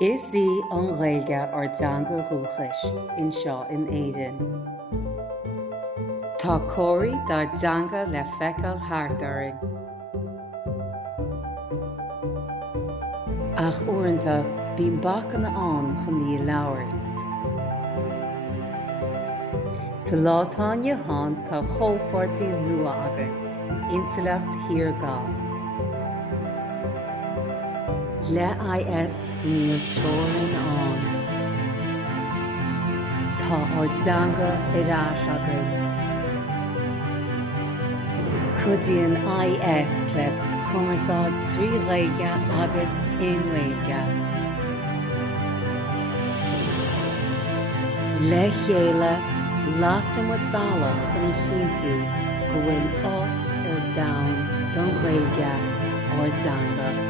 Is í an Ghaeilge ar Danga Rúchais inseo in Éireann. Tá cóirí dar Danga le feiceáil thart orainn. Ach uaireanta bíonn bachanna ann chun ní labhairt. Sa látáin Johan tá chomhpáirtí nua agat, Intleacht Thír Gá. Le IS níl teorainn ann. Tá ar Danga iarás agat. Cuideann IS le cumarsáid trí Ghaeilge agus Inmhailge. Le chéile, lasaimuid bailach chun chinntiú go bhfuil áit ar domhan don Ghaeilge ar Danga.